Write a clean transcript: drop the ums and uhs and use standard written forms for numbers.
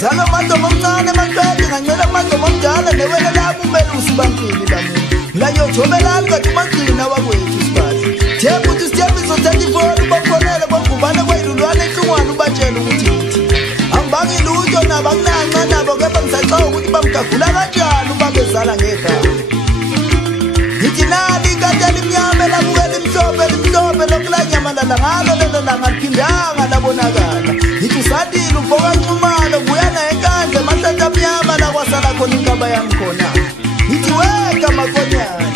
Zalo mato mamtane makete ngangela mato mamdala newele lapho umele usibampili bamuntu la yothobelani kathi magcina wakwethu sibazi themba ukuthi sithembiso 34 ubafonele bongubana kwayilulwane enhlungwane ubatshela ukuthi angibangilutho nabo akunanca nabo kepha ngisaxoxa ukuthi kagula kanjani uma bezala ngegama. Ngithi nali ikati elimnyama elabukela limhlophe lokulanyamalala ngalo lelo langa liphindanga labonakala. Ngithi usandile ufoka nxumalo buyana enkandle mahlahla amnyama la kwasala khona inkaba yami khona. Ngithi weka makonyana